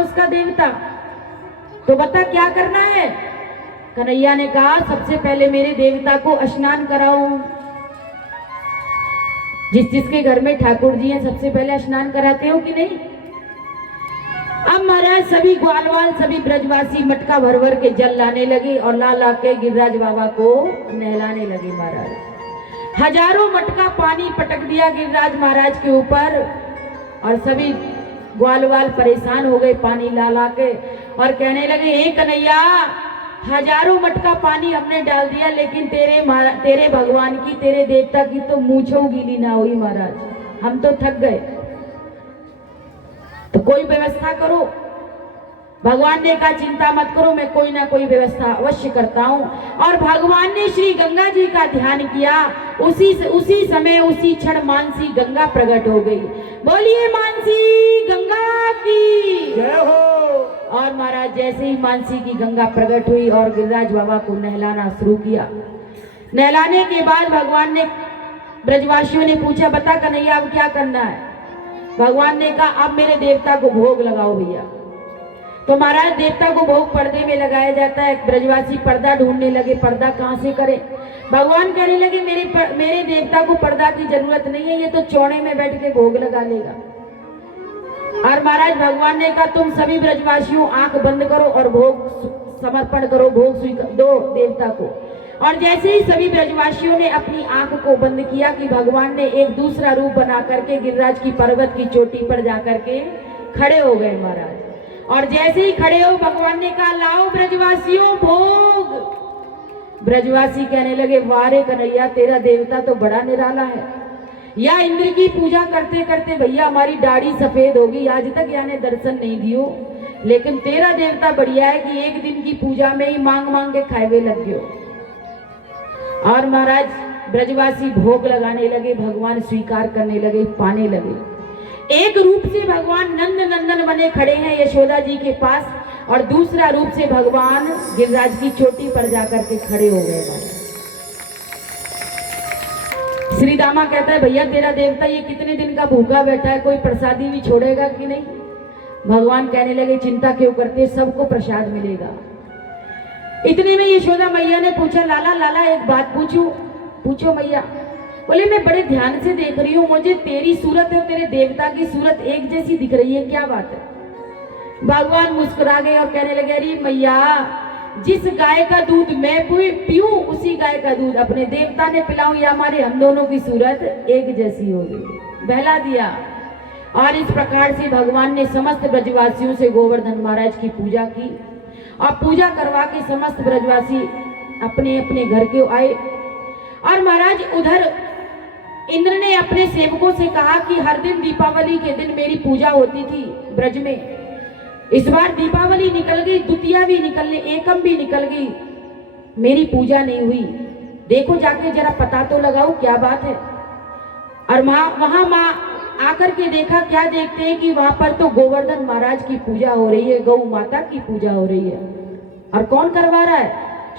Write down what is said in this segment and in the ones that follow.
उसका देवता, तो बता क्या करना है। कन्हैया ने कहा सबसे पहले मेरे देवता को स्नान कराओ। जिसके घर में ठाकुर जी हैं सबसे पहले स्नान कराते हो कि नहीं। अब महाराज सभी ग्वालवाल सभी ब्रजवासी मटका भर भर के जल लाने लगे और ला ला के गिरिराज बाबा को नहलाने लगे। महाराज हजारों मटका पानी पटक दिया गिरिराज महाराज के ऊपर और सभी ग्वालवाल परेशान हो गए पानी ला ला के और कहने लगे हे कन्हैया, हजारों मटका पानी हमने डाल दिया लेकिन तेरे भगवान की तेरे देवता की तो मूंछों गीली ना हुई। महाराज हम तो थक गए, तो कोई व्यवस्था करो। भगवान ने कहा चिंता मत करो, मैं कोई ना कोई व्यवस्था अवश्य करता हूं। और भगवान ने श्री गंगा जी का ध्यान किया। उसी समय उसी क्षण मानसी गंगा प्रकट हो गई। बोलिए मानसी गंगा की जय हो। और महाराज जैसे ही मानसी की गंगा प्रकट हुई और गिरिराज बाबा को नहलाना शुरू किया। नहलाने के बाद भगवान ने ब्रजवासियों ने पूछा बता कन्हैया अब क्या करना है। भगवान ने कहा अब मेरे देवता को भोग लगाओ भैया। तो महाराज देवता को भोग पर्दे में लगाया जाता है। ब्रजवासी पर्दा ढूंढने लगे, पर्दा कहां से करें। भगवान कहने लगे मेरे देवता को पर्दा की जरूरत नहीं है, ये तो चौड़े में बैठ के भोग लगा लेगा। और महाराज भगवान ने कहा तुम सभी ब्रजवासियों आंख बंद करो और भोग समर्पण करो, भोग दो देवता को। और जैसे ही सभी ब्रजवासियों ने अपनी आंख को बंद किया कि भगवान ने एक दूसरा रूप बना करके गिरिराज की पर्वत की चोटी पर जाकर के खड़े हो गए महाराज। और जैसे ही खड़े हो भगवान ने कहा लाओ ब्रजवासियों भोग। ब्रजवासी कहने लगे वारे कन्हैया तेरा देवता तो बड़ा निराला है। या इंद्र की पूजा करते करते भैया हमारी दाढ़ी सफेद होगी, आज तक यानी दर्शन नहीं दियो, लेकिन तेरा देवता बढ़िया है कि एक दिन की पूजा में ही मांग मांग के खाए लग गयो। और महाराज ब्रजवासी भोग लगाने लगे, भगवान स्वीकार करने लगे, पाने लगे। एक रूप से भगवान नंद नंदन बने खड़े हैं यशोदा जी के पास और दूसरा रूप से भगवान गिरिराज की चोटी पर जाकर के खड़े हो गए। श्री दामा कहता है भैया तेरा देवता ये कितने दिन का भूखा बैठा है, कोई प्रसादी भी छोड़ेगा कि नहीं। भगवान कहने लगे चिंता क्यों करते, सबको प्रसाद मिलेगा। इतने में यशोदा मैया ने पूछा लाला लाला एक बात पूछूं। पूछो मैया। बोले मैं बड़े ध्यान से देख रही हूँ, मुझे तेरी सूरत और तेरे देवता की सूरत एक जैसी दिख रही है, क्या बात है। भगवान मुस्कुरा गए और कहने लगे अरे मैया जिस गाय का दूध मैं पीऊं उसी गाय का दूध अपने देवता ने पिलाऊं या हमारे हम दोनों की सूरत एक जैसी हो गई। बहला दिया। और इस प्रकार से भगवान ने समस्त ब्रजवासियों से गोवर्धन महाराज की पूजा की और पूजा करवा के समस्त ब्रजवासी अपने अपने घर के आए। और महाराज उधर इंद्र ने अपने सेवकों से कहा कि हर दिन दीपावली के दिन मेरी पूजा होती थी ब्रज में, इस बार दीपावली निकल गई, द्वितीया भी निकलने एकम भी निकल गई, मेरी पूजा नहीं हुई, देखो जाके जरा पता तो लगाओ क्या बात है। और वहां माँ आकर के देखा, क्या देखते हैं कि वहां पर तो गोवर्धन महाराज की पूजा हो रही है, गौ माता की पूजा हो रही है। और कौन करवा रहा है,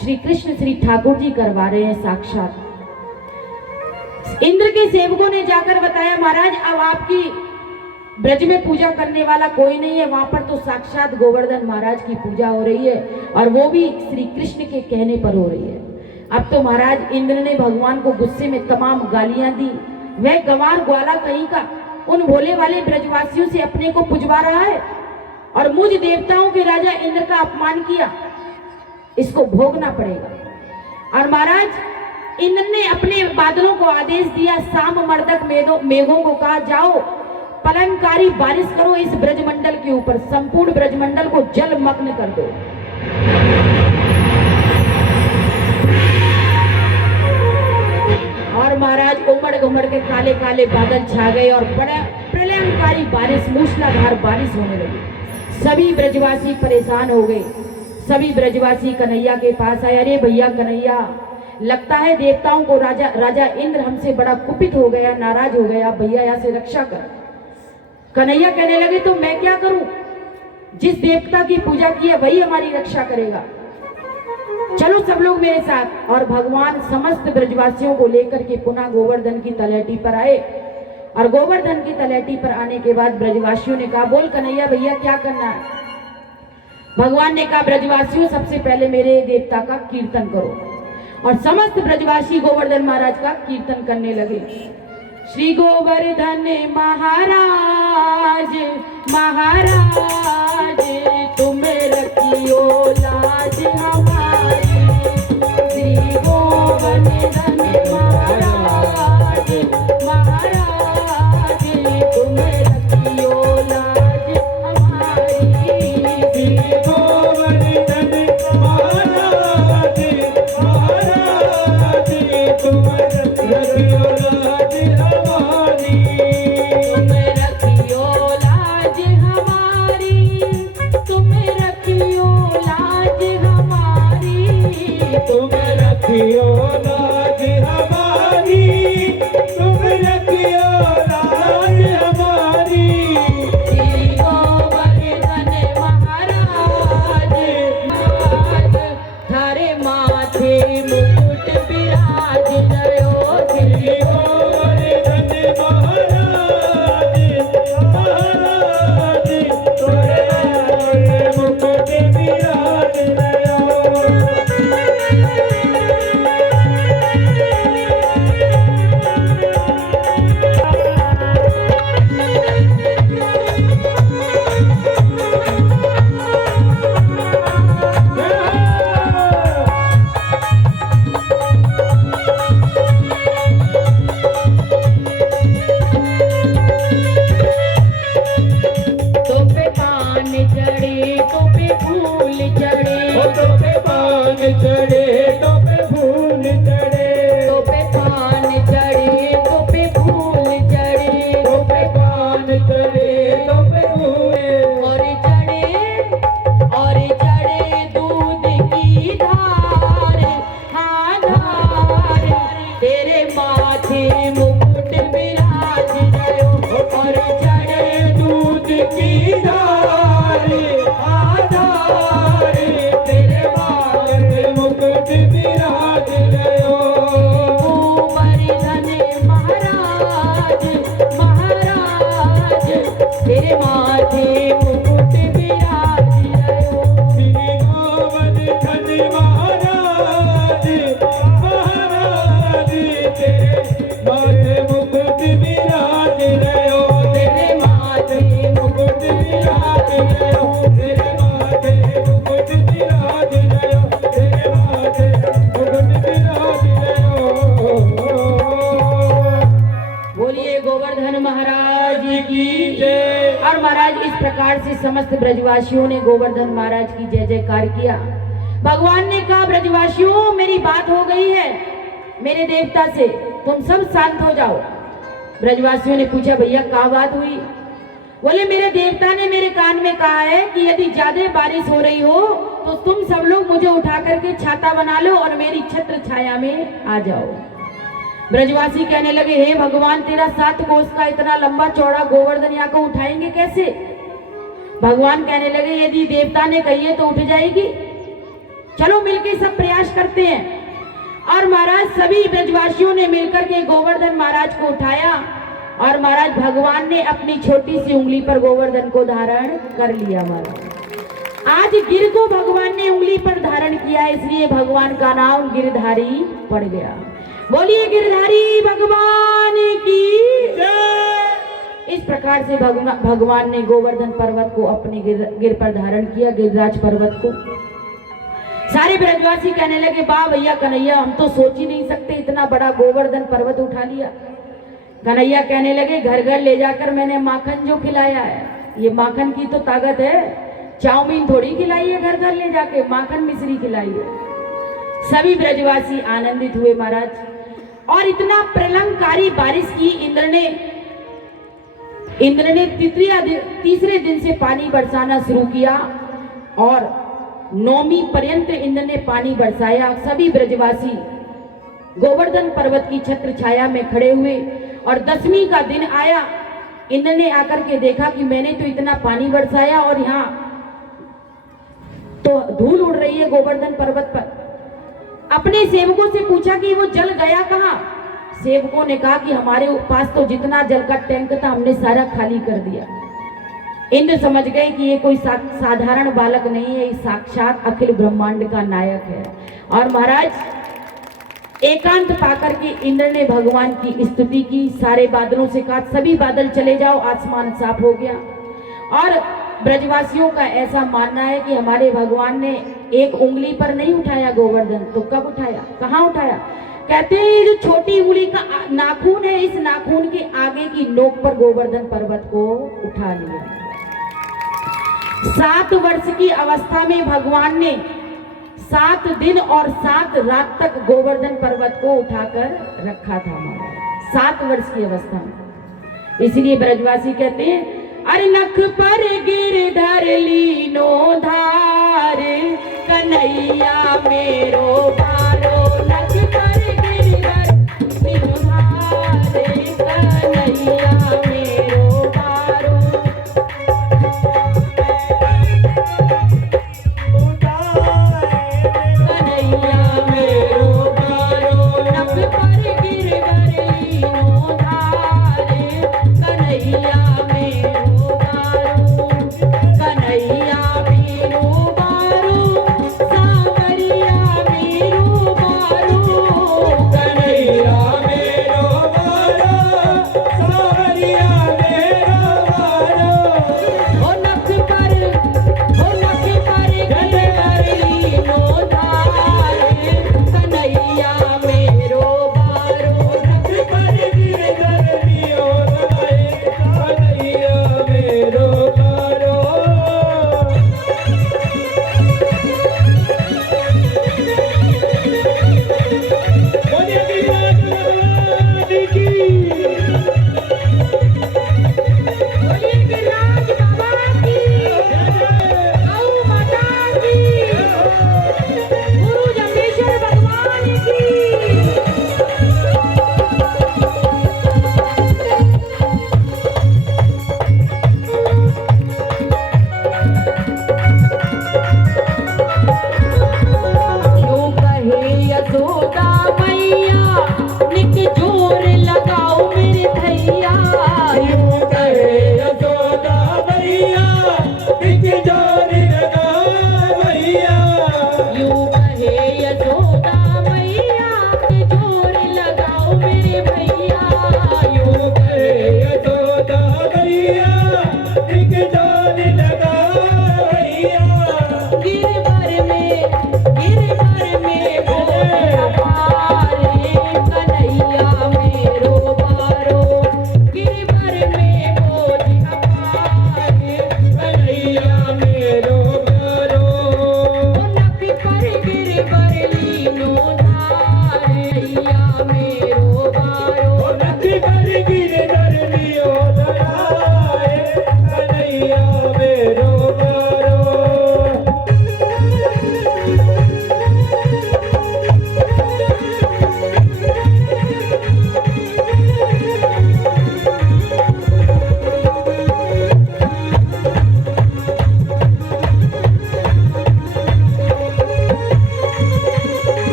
श्री कृष्ण श्री ठाकुर जी करवा रहे हैं साक्षात। इंद्र के सेवकों ने जाकर बताया महाराज अब आपकी ब्रज में पूजा करने वाला कोई नहीं है, वहां पर तो साक्षात गोवर्धन महाराज की पूजा हो रही है और वो भी श्री कृष्ण के कहने पर हो रही है। अब तो महाराज इंद्र ने भगवान को गुस्से में तमाम गालियां दी। वह गंवार ग्वाला कहीं का उन भोले वाले ब्रजवासियों से अपने को पुजवा रहा है और मुझ देवताओं के राजा इंद्र का अपमान किया, इसको भोगना पड़ेगा। और महाराज इंद्र ने अपने बादलों को आदेश दिया, साम मर्दक मेघों को कहा जाओ पलनकारी बारिश करो इस ब्रजमंडल के ऊपर, संपूर्ण ब्रजमंडल को जलमग्न कर दो। और महाराज उमड़ उमड़ के काले काले बादल छा गए और बड़ा प्रलयंकारी बारिश, मूसलाधार बारिश होने लगी। सभी ब्रजवासी परेशान हो गए। सभी ब्रजवासी कन्हैया के पास आए, अरे भैया कन्हैया लगता है देवताओं को राजा इंद्र हमसे बड़ा कुपित हो गया, नाराज हो गया, भैया यहाँ से रक्षा कर। कन्हैया कहने लगे तो मैं क्या करूं, जिस देवता की पूजा की है वही हमारी रक्षा करेगा, चलो सब लोग मेरे साथ। और भगवान समस्त ब्रजवासियों को लेकर के पुनः गोवर्धन की तलहटी पर आए। और गोवर्धन की तलहटी पर आने के बाद ब्रजवासियों ने कहा बोल कन्हैया भैया क्या करना है। भगवान ने कहा ब्रजवासियों सबसे पहले मेरे देवता का कीर्तन करो। और समस्त ब्रजवासी गोवर्धन महाराज का कीर्तन करने लगे। श्री गोवर्धन महाराज महाराज तुम रखियो लाज हमारी। श्री गोवर्धन महाराज महाराज तुम रखियो लाज हमारी। श्री गोवर्धन महाराज महाराज तुम रखियो लाज हमारी। तुम रखियो लाज हमारी। तुम रखियो लाज हमारी। तुम रखियो लाज हमारी। तुम रखियो लाज हमारी। श्री गोवर्धन महाराज महाराज थारे माथे मुकुट विराज रयो। श्री गोवर्धन महाराज महाराज तोरे मुकुट विराज रयो। तो पे पान चढ़े तो पे फूल चढ़े। तो पे पान चढ़े तो पे फूल चढ़े। तो पे पान चढ़े तो पे फूल चढ़े। तो पे पान चढ़े तो पे फूल। और चढ़े दूध की धार। हाँ धार तेरे माथे मुकुट विराज रयो। और चढ़े दूध की धार आधार तेरे माथे मुकुट विराज रयो। गोवर्धन महाराज महाराज तेरे माथे मुकुट विराज रयो। श्री गोवर्धन महाराज महाराज तेरे माथे मुकुट विराज रयो। तेरे माथे मुकुट विराज रयो। तेरे माथे मुकुट विराज रयो। तेरे माथे मुकुट विराज रयो। बोलिए गोवर्धन महाराज की जय। और महाराज इस प्रकार से समस्त ब्रजवासियों ने गोवर्धन महाराज की जय जयकार किया। भगवान ने कहा ब्रजवासियों मेरी बात हो गई है मेरे देवता से, तुम सब शांत हो जाओ। ब्रजवासियों ने पूछा भैया क्या बात हुई? बोले मेरे देवता ने मेरे कान में कहा है कि यदि ज्यादा बारिश हो रही हो तो तुम सब लोग मुझे उठा करके छाता बना लो और मेरी छत्र छाया में आ जाओ। ब्रजवासी कहने लगे हे भगवान तेरा 7 कोस का इतना लंबा चौड़ा गोवर्धन यहाँ को उठाएंगे कैसे? भगवान कहने लगे यदि देवता ने कही है तो उठ जाएगी, चलो मिलकर सब प्रयास करते हैं। और महाराज सभी ब्रजवासियों ने मिलकर के गोवर्धन महाराज को उठाया और महाराज भगवान ने अपनी छोटी सी उंगली पर गोवर्धन को धारण कर लिया। महाराज आज गिर को भगवान ने उंगली पर धारण किया इसलिए भगवान का नाम गिरधारी पड़ गया। बोलिए गिरधारी भगवान की जय। इस प्रकार से भगवान ने गोवर्धन पर्वत को अपने गिर पर धारण किया, गिरिराज पर्वत को। सारे ब्रजवासी कहने लगे वाह भैया कन्हैया हम तो सोच ही नहीं सकते इतना बड़ा गोवर्धन पर्वत उठा लिया। कन्हैया कहने लगे घर घर ले जाकर मैंने माखन जो खिलाया है ये माखन की तो ताकत है, चाउमीन थोड़ी खिलाई है, घर घर ले जाके माखन मिश्री खिलाई है। सभी ब्रजवासी आनंदित हुए महाराज। और इतना प्रलंकारी बारिश की इंद्र ने तीसरे दिन से पानी बरसाना शुरू किया और 9वीं पर्यंत इंद्र ने पानी बरसाया। सभी ब्रजवासी गोवर्धन पर्वत की छत्र छाया में खड़े हुए और 10वीं का दिन आया। इंद्र ने आकर के देखा कि मैंने तो इतना पानी बरसाया और यहाँ तो धूल उड़ रही है गोवर्धन पर्वत पर। अपने सेवकों से पूछा कि वो जल गया कहाँ? सेवकों ने कहा कि हमारे पास तो जितना जल का टैंक था हमने सारा खाली कर दिया। इंद्र समझ गए कि ये कोई साधारण बालक नहीं है, ये साक्षात अखिल ब्रह्मांड का नायक है। और महाराज एकांत पाकर के इंद्र ने भगवान की स्तुति की, सारे बादलों से कहा सभी बादल चले जाओ, आसमान साफ हो गया। और ब्रजवासियों का ऐसा मानना है कि हमारे भगवान ने एक उंगली पर नहीं उठाया गोवर्धन, तो कब उठाया, कहाँ उठाया? कहते हैं जो छोटी उंगली का नाखून है, इस नाखून के आगे की नोक पर गोवर्धन पर्वत को उठा लिया। 7 वर्ष की अवस्था में भगवान ने 7 दिन और 7 रात तक गोवर्धन पर्वत को उठाकर रखा था महाराज, 7 वर्ष की अवस्था में। इसलिए ब्रजवासी कहते हैं अरे नख पर गिरधर लीनो धार, कन्हैया मेरो बारो, नख पर गिरधर लीनो धार, कन्हैया मेरो बारो। कन्हैया मेरो बारो, नख पर गिरधर लीनो धार, कन्हैया मेरो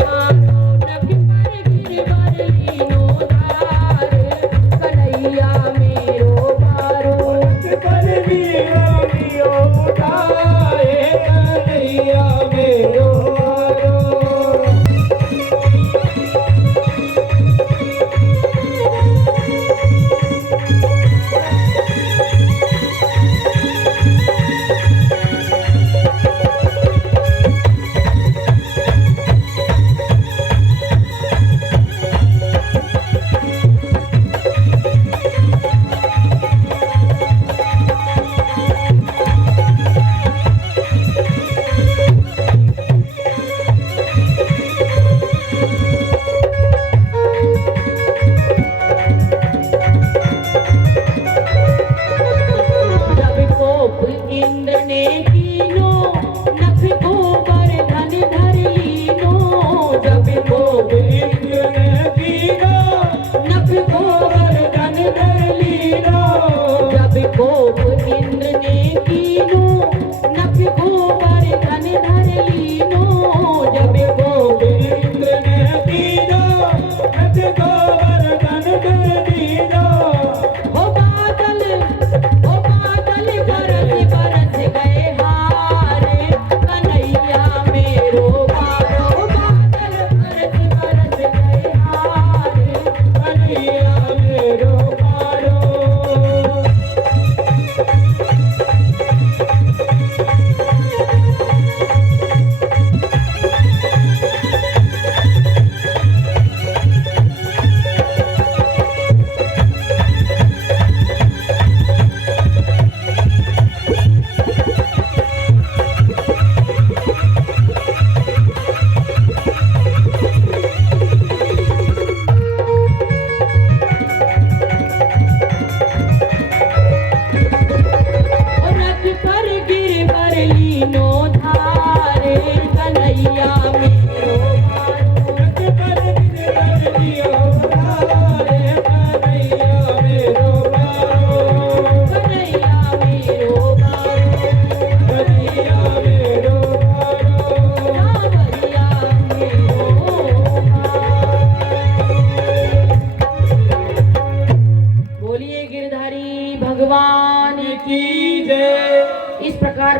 बारो, नख पर गिरधर लीनो धार।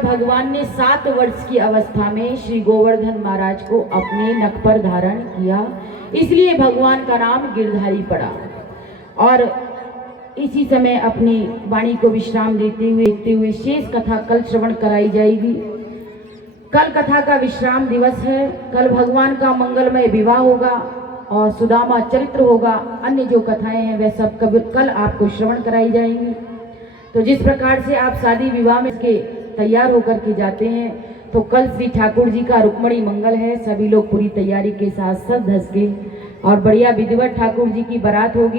प्रकार भगवान ने 7 वर्ष की अवस्था में श्री गोवर्धन महाराज को अपने नख पर धारण किया, इसलिए भगवान का नाम गिरधारी पड़ा। और इसी समय अपनी वाणी को विश्राम देखते हुए शेष कथा कल श्रवण कराई जाएगी। कल कथा का विश्राम दिवस है। कल भगवान का मंगलमय विवाह होगा और सुदामा चरित्र होगा। अन्य जो कथाएं हैं वह सब कल आपको श्रवण कराई जाएंगी। तो जिस प्रकार से आप शादी विवाह में के तैयार होकर के जाते हैं, तो कल श्री ठाकुर जी का रुक्मणी मंगल है। सभी लोग पूरी तैयारी के साथ सज धज के और बढ़िया विधिवत ठाकुर जी की बारात होगी।